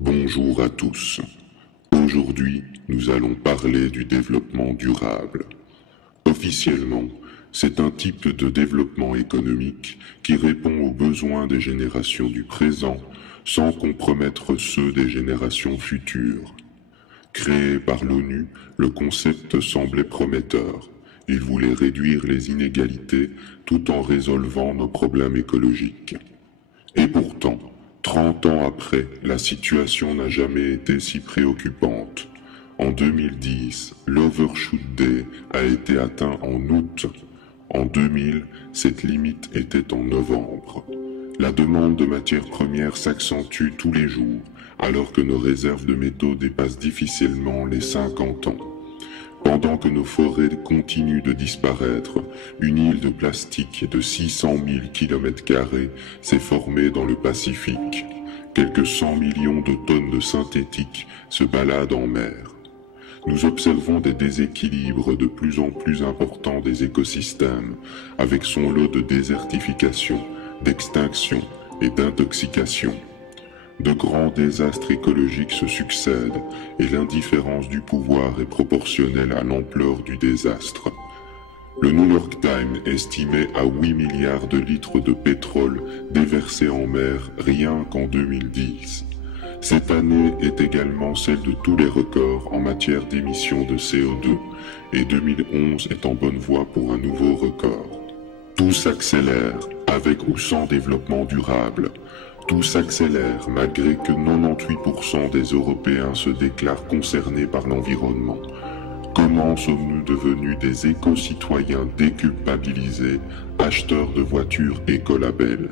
Bonjour à tous. Aujourd'hui, nous allons parler du développement durable. Officiellement, c'est un type de développement économique qui répond aux besoins des générations du présent sans compromettre ceux des générations futures. Créé par l'ONU, le concept semblait prometteur. Il voulait réduire les inégalités tout en résolvant nos problèmes écologiques. Et pourtant, 30 ans après, la situation n'a jamais été si préoccupante. En 2010, l'Overshoot Day a été atteint en août. En 2000, cette limite était en novembre. La demande de matières premières s'accentue tous les jours, alors que nos réserves de métaux dépassent difficilement les 50 ans. Pendant que nos forêts continuent de disparaître, une île de plastique de 600 000 km² s'est formée dans le Pacifique. Quelques 100 millions de tonnes de synthétique se baladent en mer. Nous observons des déséquilibres de plus en plus importants des écosystèmes, avec son lot de désertification, d'extinction et d'intoxication. De grands désastres écologiques se succèdent et l'indifférence du pouvoir est proportionnelle à l'ampleur du désastre. Le New York Times estimait à 8 milliards de litres de pétrole déversés en mer rien qu'en 2010. Cette année est également celle de tous les records en matière d'émissions de CO2 et 2011 est en bonne voie pour un nouveau record. Tout s'accélère avec ou sans développement durable. Tout s'accélère malgré que 98% des Européens se déclarent concernés par l'environnement. Comment sommes-nous devenus des éco-citoyens déculpabilisés, acheteurs de voitures écolabels?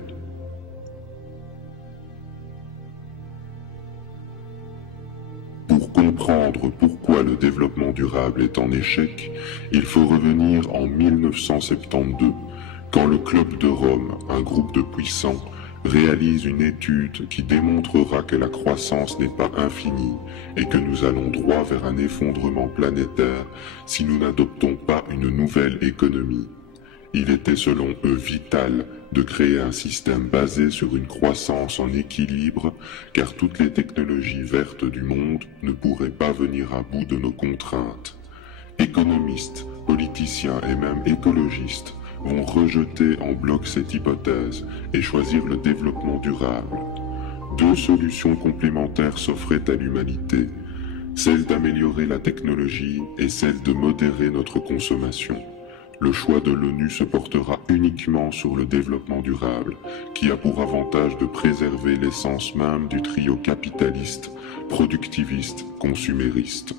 Pour comprendre pourquoi le développement durable est en échec, il faut revenir en 1972, quand le Club de Rome, un groupe de puissants, réalise une étude qui démontrera que la croissance n'est pas infinie et que nous allons droit vers un effondrement planétaire si nous n'adoptons pas une nouvelle économie. Il était selon eux vital de créer un système basé sur une croissance en équilibre, car toutes les technologies vertes du monde ne pourraient pas venir à bout de nos contraintes. Économistes, politiciens et même écologistes vont rejeter en bloc cette hypothèse et choisir le développement durable. Deux solutions complémentaires s'offraient à l'humanité, celle d'améliorer la technologie et celle de modérer notre consommation. Le choix de l'ONU se portera uniquement sur le développement durable, qui a pour avantage de préserver l'essence même du trio capitaliste, productiviste, consumériste.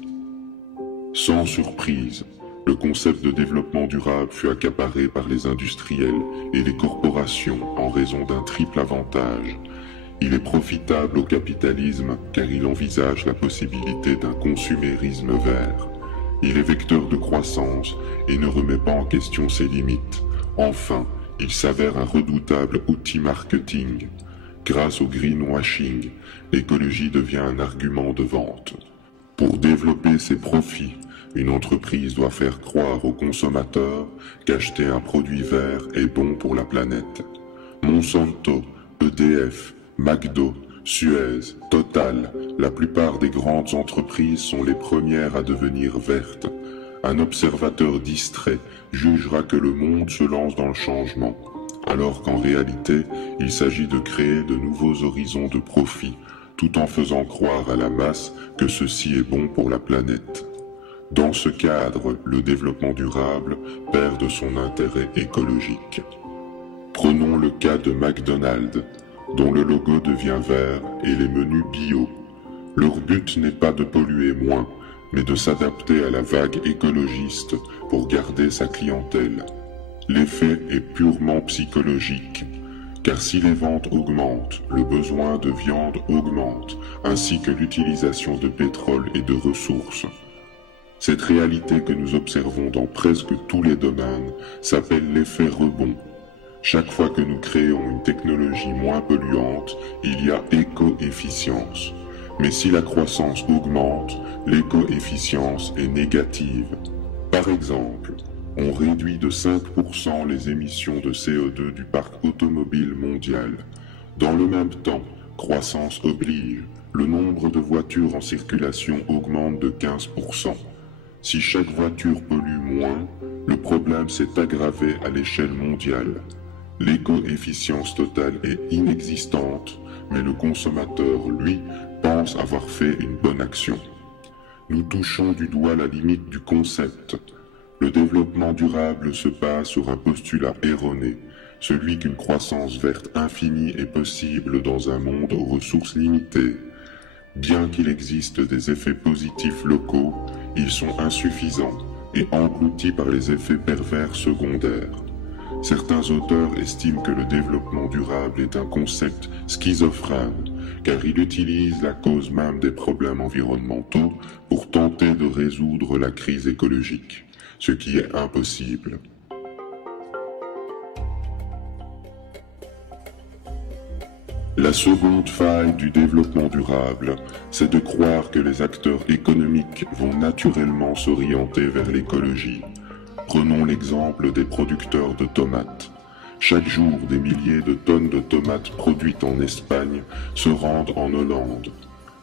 Sans surprise, le concept de développement durable fut accaparé par les industriels et les corporations en raison d'un triple avantage. Il est profitable au capitalisme car il envisage la possibilité d'un consumérisme vert. Il est vecteur de croissance et ne remet pas en question ses limites. Enfin, il s'avère un redoutable outil marketing. Grâce au greenwashing, l'écologie devient un argument de vente. Pour développer ses profits, une entreprise doit faire croire aux consommateurs qu'acheter un produit vert est bon pour la planète. Monsanto, EDF, McDo, Suez, Total, la plupart des grandes entreprises sont les premières à devenir vertes. Un observateur distrait jugera que le monde se lance dans le changement, alors qu'en réalité, il s'agit de créer de nouveaux horizons de profit, tout en faisant croire à la masse que ceci est bon pour la planète. Dans ce cadre, le développement durable perd de son intérêt écologique. Prenons le cas de McDonald's, dont le logo devient vert et les menus bio. Leur but n'est pas de polluer moins, mais de s'adapter à la vague écologiste pour garder sa clientèle. L'effet est purement psychologique, car si les ventes augmentent, le besoin de viande augmente, ainsi que l'utilisation de pétrole et de ressources. Cette réalité que nous observons dans presque tous les domaines s'appelle l'effet rebond. Chaque fois que nous créons une technologie moins polluante, il y a éco-efficience. Mais si la croissance augmente, l'éco-efficience est négative. Par exemple, on réduit de 5% les émissions de CO2 du parc automobile mondial. Dans le même temps, croissance oblige, le nombre de voitures en circulation augmente de 15%. Si chaque voiture pollue moins, le problème s'est aggravé à l'échelle mondiale. L'éco-efficience totale est inexistante, mais le consommateur, lui, pense avoir fait une bonne action. Nous touchons du doigt la limite du concept. Le développement durable se base sur un postulat erroné, celui qu'une croissance verte infinie est possible dans un monde aux ressources limitées. Bien qu'il existe des effets positifs locaux, ils sont insuffisants et engloutis par les effets pervers secondaires. Certains auteurs estiment que le développement durable est un concept schizophrène, car il utilise la cause même des problèmes environnementaux pour tenter de résoudre la crise écologique, ce qui est impossible. La seconde faille du développement durable, c'est de croire que les acteurs économiques vont naturellement s'orienter vers l'écologie. Prenons l'exemple des producteurs de tomates. Chaque jour, des milliers de tonnes de tomates produites en Espagne se rendent en Hollande,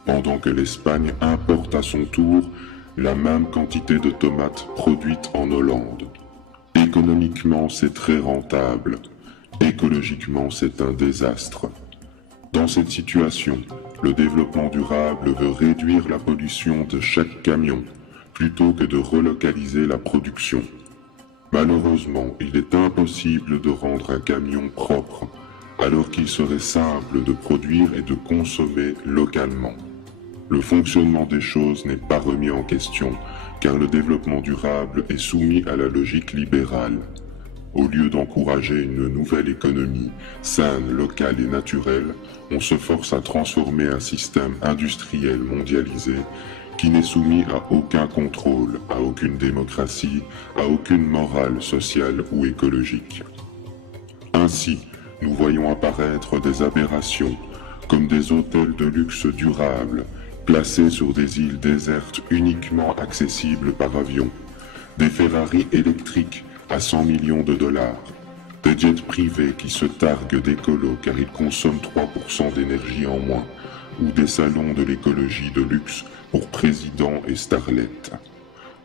pendant que l'Espagne importe à son tour la même quantité de tomates produites en Hollande. Économiquement, c'est très rentable. Écologiquement, c'est un désastre. Dans cette situation, le développement durable veut réduire la pollution de chaque camion, plutôt que de relocaliser la production. Malheureusement, il est impossible de rendre un camion propre, alors qu'il serait simple de produire et de consommer localement. Le fonctionnement des choses n'est pas remis en question, car le développement durable est soumis à la logique libérale. Au lieu d'encourager une nouvelle économie saine, locale et naturelle, on se force à transformer un système industriel mondialisé qui n'est soumis à aucun contrôle, à aucune démocratie, à aucune morale sociale ou écologique. Ainsi, nous voyons apparaître des aberrations, comme des hôtels de luxe durables, placés sur des îles désertes uniquement accessibles par avion, des Ferrari électriques à 100 millions de dollars, des jets privés qui se targuent d'écolo car ils consomment 3% d'énergie en moins, ou des salons de l'écologie de luxe pour présidents et starlettes.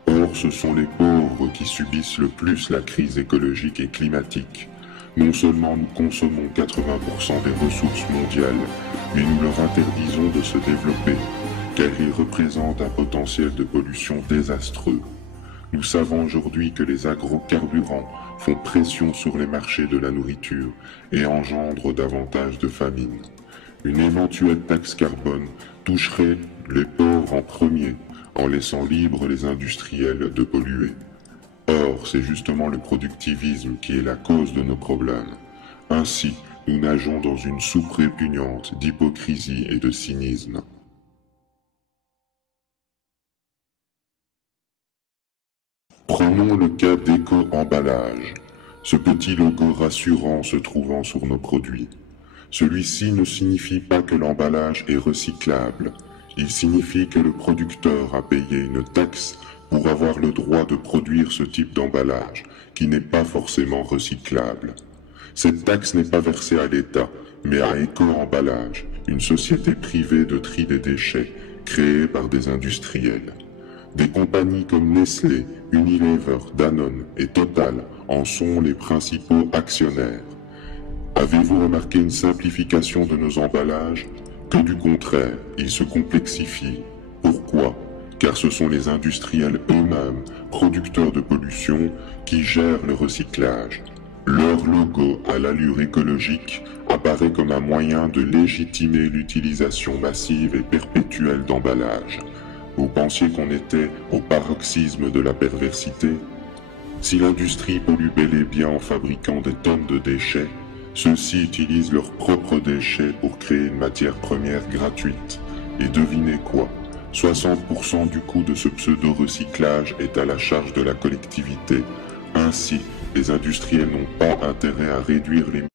Or, ce sont les pauvres qui subissent le plus la crise écologique et climatique. Non seulement nous consommons 80% des ressources mondiales, mais nous leur interdisons de se développer, car ils représentent un potentiel de pollution désastreux. Nous savons aujourd'hui que les agrocarburants font pression sur les marchés de la nourriture et engendrent davantage de famine. Une éventuelle taxe carbone toucherait les pauvres en premier, en laissant libres les industriels de polluer. Or, c'est justement le productivisme qui est la cause de nos problèmes. Ainsi, nous nageons dans une soupe répugnante d'hypocrisie et de cynisme. Prenons le cas d'éco-emballage, ce petit logo rassurant se trouvant sur nos produits. Celui-ci ne signifie pas que l'emballage est recyclable, il signifie que le producteur a payé une taxe pour avoir le droit de produire ce type d'emballage, qui n'est pas forcément recyclable. Cette taxe n'est pas versée à l'État, mais à Éco-Emballage, une société privée de tri des déchets, créée par des industriels. Des compagnies comme Nestlé, Unilever, Danone et Total en sont les principaux actionnaires. Avez-vous remarqué une simplification de nos emballages? Que du contraire, ils se complexifient. Pourquoi? Car ce sont les industriels eux-mêmes, producteurs de pollution, qui gèrent le recyclage. Leur logo à l'allure écologique apparaît comme un moyen de légitimer l'utilisation massive et perpétuelle d'emballages. Vous pensiez qu'on était au paroxysme de la perversité? Si l'industrie pollue bel et bien en fabriquant des tonnes de déchets, ceux-ci utilisent leurs propres déchets pour créer une matière première gratuite. Et devinez quoi? 60% du coût de ce pseudo-recyclage est à la charge de la collectivité. Ainsi, les industriels n'ont pas intérêt à réduire les